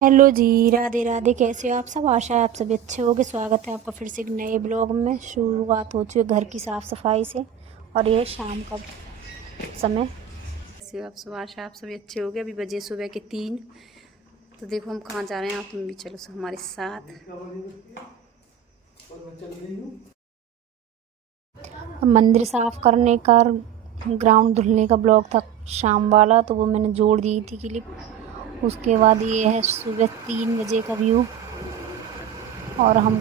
Hello जी, राधे राधे। कैसे हो आप सब? आशा है आप सभी अच्छे होंगे। स्वागत है आपका फिर से एक नए ब्लॉग में। शुरुआत हो चुकी है घर की साफ़ सफाई से और ये शाम का समय। कैसे हो आप सब? आशा आप सभी अच्छे होंगे। अभी बजे सुबह के 3। तो देखो हम कहाँ जा रहे हैं, आप तुम भी चलो हमारे साथ। मंदिर साफ़ करने का, ग्राउंड धुलने का ब्लॉग था शाम वाला, तो वो मैंने जोड़ दी थी क्लिप। उसके बाद ये है सुबह 3 बजे का व्यू और हम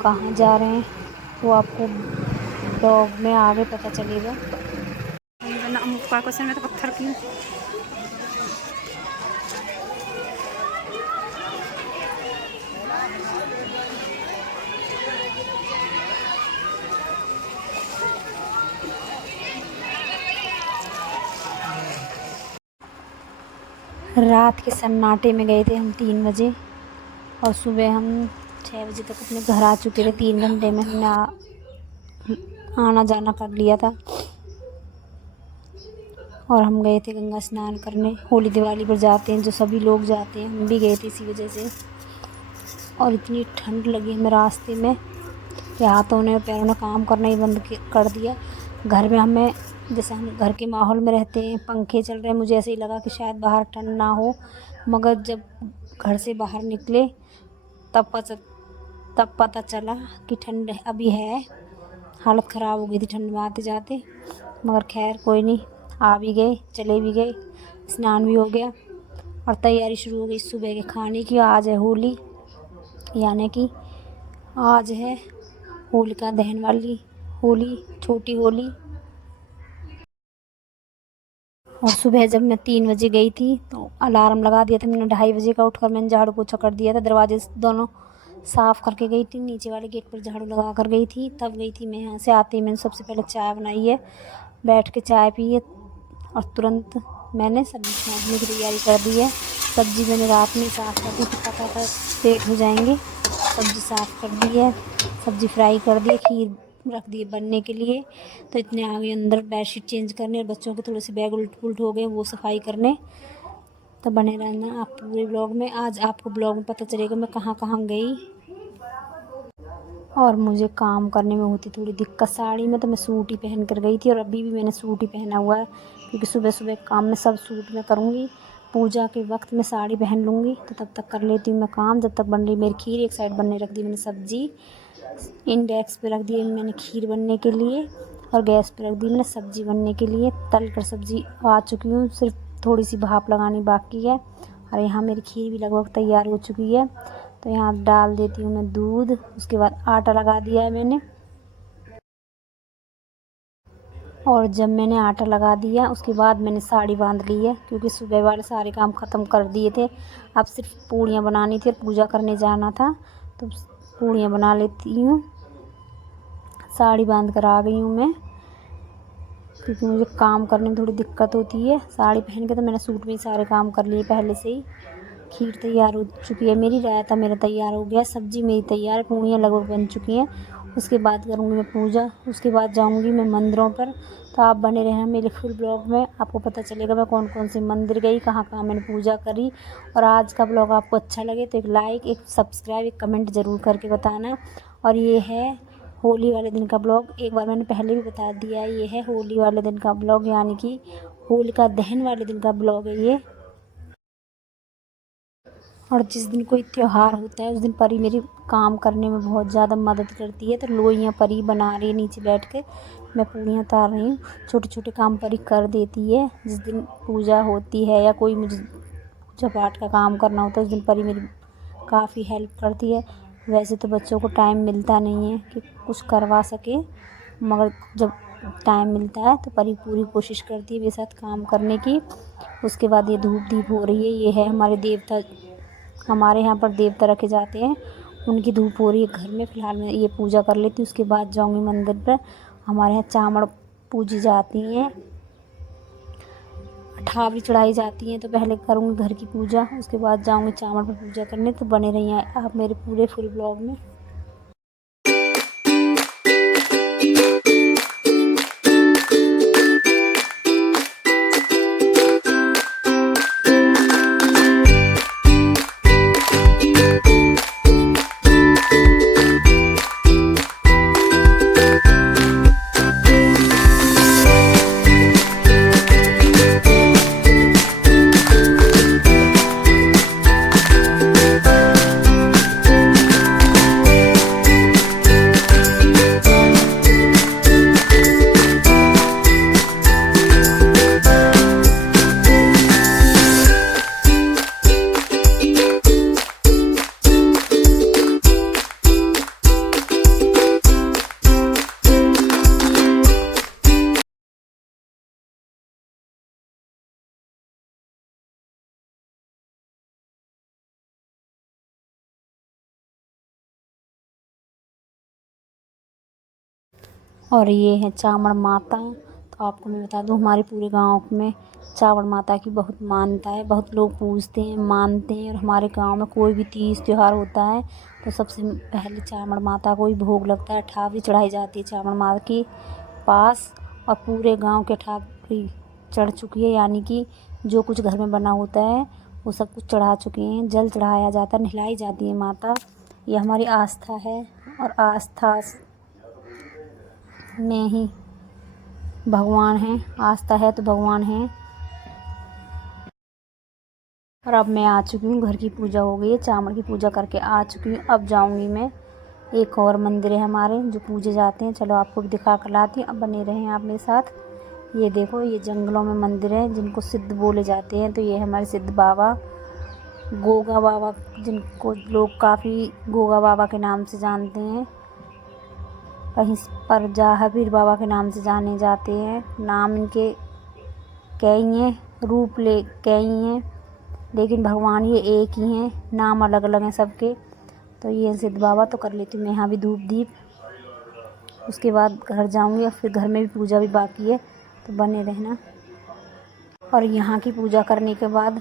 कहाँ जा रहे हैं वो आपको ब्लॉग में आगे पता चलेगा। में तो पत्थर क्यों? रात के सन्नाटे में गए थे हम 3 बजे और सुबह हम 6 बजे तक अपने घर आ चुके थे। 3 घंटे में हमने आना जाना कर लिया था। और हम गए थे गंगा स्नान करने। होली दिवाली पर जाते हैं जो सभी लोग जाते हैं, हम भी गए थे इसी वजह से। और इतनी ठंड लगी हमें रास्ते में कि हाथों ने और पैरों ने काम करना ही बंद कर दिया। घर में हमें, जैसे हम घर के माहौल में रहते हैं, पंखे चल रहे हैं, मुझे ऐसे ही लगा कि शायद बाहर ठंड ना हो, मगर जब घर से बाहर निकले तब पता चला कि ठंड अभी है। हालत ख़राब हो गई थी ठंड में आते जाते, मगर खैर कोई नहीं, आ भी गए, चले भी गए, स्नान भी हो गया और तैयारी शुरू हो गई सुबह के खाने की। आज है होली, यानी कि आज है होलिका दहन वाली होली, छोटी होली। और सुबह जब मैं 3 बजे गई थी तो अलार्म लगा दिया था मैंने। 2:30 बजे का उठकर मैंने झाड़ू पोछा कर दिया था, दरवाजे दोनों साफ़ करके गई थी, नीचे वाले गेट पर झाड़ू लगा कर गई थी। तब गई थी मैं यहाँ से। आते ही मैंने सबसे पहले चाय बनाई है, बैठ के चाय पी है और तुरंत मैंने सब्ज़ी बनाने की तैयारी कर दी है। सब्ज़ी मैंने रात में साफ़ कर दी थी, पता था लेट हो जाएंगे। सब्ज़ी साफ़ कर दी है, सब्ज़ी फ्राई कर दी है, खीर रख दिए बनने के लिए। तो इतने आ गए अंदर बेडशीट चेंज करने और बच्चों के थोड़े से बैग उल्ट पुल्ट हो गए, वो सफाई करने। तो बने रहना आप पूरे ब्लॉग में। आज आपको ब्लॉग में पता चलेगा मैं कहाँ कहाँ गई। और मुझे काम करने में होती थोड़ी दिक्कत साड़ी में, तो मैं सूट ही पहन कर गई थी और अभी भी मैंने सूट ही पहना हुआ है, क्योंकि सुबह सुबह काम में सब सूट में करूँगी। पूजा के वक्त में साड़ी पहन लूँगी, तो तब तक कर लेती हूँ मैं काम। जब तक बन रही मेरी खीर, एक साइड बनने रख दी मैंने सब्ज़ी, इंडेक्स पे रख दिए मैंने खीर बनने के लिए और गैस पे रख दी मैंने सब्ज़ी बनने के लिए। तल कर सब्ज़ी आ चुकी हूँ, सिर्फ थोड़ी सी भाप लगानी बाकी है। और यहाँ मेरी खीर भी लगभग तैयार हो चुकी है। तो यहाँ डाल देती हूँ मैं दूध। उसके बाद आटा लगा दिया है मैंने। और जब मैंने आटा लगा दिया उसके बाद मैंने साड़ी बांध ली है, क्योंकि सुबह वाले सारे काम ख़त्म कर दिए थे। अब सिर्फ पूड़ियाँ बनानी थी और पूजा करने जाना था, तो पूड़ियाँ बना लेती हूँ। साड़ी बांध कर आ गई हूँ मैं, क्योंकि मुझे काम करने में थोड़ी दिक्कत होती है। साड़ी पहन के तो मैंने सूट में ही सारे काम कर लिए पहले से ही। खीर तैयार हो चुकी है मेरी, रायता मेरा तैयार हो गया, सब्ज़ी मेरी तैयार है, पूड़ियाँ लगभग बन चुकी हैं। उसके बाद करूँगी मैं पूजा, उसके बाद जाऊँगी मैं मंदिरों पर। तो आप बने रहना मेरे फुल ब्लॉग में, आपको पता चलेगा मैं कौन कौन से मंदिर गई, कहाँ कहाँ मैंने पूजा करी। और आज का ब्लॉग आपको अच्छा लगे तो एक लाइक, एक सब्सक्राइब, एक कमेंट ज़रूर करके बताना। और ये है होली वाले दिन का ब्लॉग। एक बार मैंने पहले भी बता दिया है, ये है होली वाले दिन का ब्लॉग, यानी कि होलिका दहन वाले दिन का ब्लॉग है ये। और जिस दिन कोई त्यौहार होता है उस दिन परी मेरी काम करने में बहुत ज़्यादा मदद करती है। तो लोइयाँ परी बना रही है नीचे बैठ के, मैं पूड़ियाँ उतार रही हूँ। छोटे छोटे काम परी कर देती है। जिस दिन पूजा होती है या कोई मुझे पूजा पाठ का काम करना होता है, उस दिन परी मेरी काफ़ी हेल्प करती है। वैसे तो बच्चों को टाइम मिलता नहीं है कि कुछ करवा सके, मगर जब टाइम मिलता है तो परी पूरी कोशिश करती है मेरे साथ काम करने की। उसके बाद ये धूप दीप हो रही है, ये है हमारे देवता, हमारे यहाँ पर देवता रखे जाते हैं, उनकी धूप हो रही है घर में। फ़िलहाल मैं ये पूजा कर लेती हूँ, उसके बाद जाऊँगी मंदिर पर। हमारे यहाँ चामड़ पूजी जाती हैं, ठावरी चढ़ाई जाती हैं, तो पहले करूँगी घर की पूजा, उसके बाद जाऊँगी चामड़ पर पूजा करने। तो बने रहिए आप मेरे पूरे फुल ब्लॉग में। और ये है चावड़ माता। तो आपको मैं बता दूं, हमारे पूरे गांव में चावड़ माता की बहुत मान्यता है, बहुत लोग पूजते हैं, मानते हैं। और हमारे गांव में कोई भी तीज त्यौहार होता है तो सबसे पहले चावड़ माता को ही भोग लगता है, ठावरी चढ़ाई जाती है चावड़ माता के पास। और पूरे गांव के ठावरी चढ़ चुकी है, यानी कि जो कुछ घर में बना होता है वो सब कुछ चढ़ा चुके हैं, जल चढ़ाया जाता है, नहलाई जाती है माता। ये हमारी आस्था है, और आस्था में ही भगवान है, आस्था है तो भगवान है। और अब मैं आ चुकी हूँ, घर की पूजा हो गई है, चावड़ की पूजा करके आ चुकी हूँ। अब जाऊँगी मैं, एक और मंदिर है हमारे जो पूजे जाते हैं, चलो आपको भी दिखा कर लाती हूँ। अब बने रहें आप मेरे साथ। ये देखो, ये जंगलों में मंदिर है जिनको सिद्ध बोले जाते हैं। तो ये हमारे सिद्ध बाबा, गोगा बाबा, जिनको लोग काफ़ी गोगा बाबा के नाम से जानते हैं, कहीं पर जहाबीर बाबा के नाम से जाने जाते हैं। नाम इनके कई हैं, रूप ले कई हैं, लेकिन भगवान ये एक ही हैं, नाम अलग अलग हैं सबके। तो ये सिद्ध बाबा। तो कर लेती हूँ मैं यहाँ भी धूप दीप, उसके बाद घर जाऊँगी, और फिर घर में भी पूजा भी बाकी है, तो बने रहना। और यहाँ की पूजा करने के बाद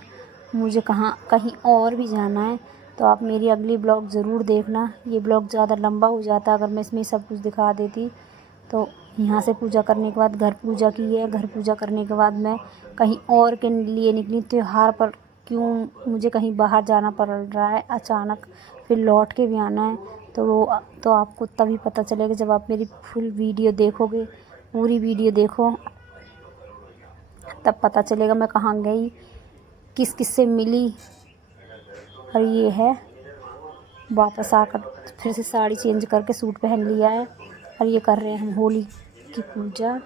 मुझे कहीं और भी जाना है, तो आप मेरी अगली ब्लॉग ज़रूर देखना। ये ब्लॉग ज़्यादा लंबा हो जाता अगर मैं इसमें सब कुछ दिखा देती। तो यहाँ से पूजा करने के बाद घर पूजा की है, घर पूजा करने के बाद मैं कहीं और के लिए निकली त्यौहार पर। क्यों मुझे कहीं बाहर जाना पड़ रहा है अचानक, फिर लौट के भी आना है। तो आपको तभी पता चलेगा जब आप मेरी फुल वीडियो देखोगे, पूरी वीडियो देखो, तब पता चलेगा मैं कहाँ गई, किस किस से मिली। और ये है, वापस आकर फिर से साड़ी चेंज करके सूट पहन लिया है, और ये कर रहे हैं हम होली की पूजा।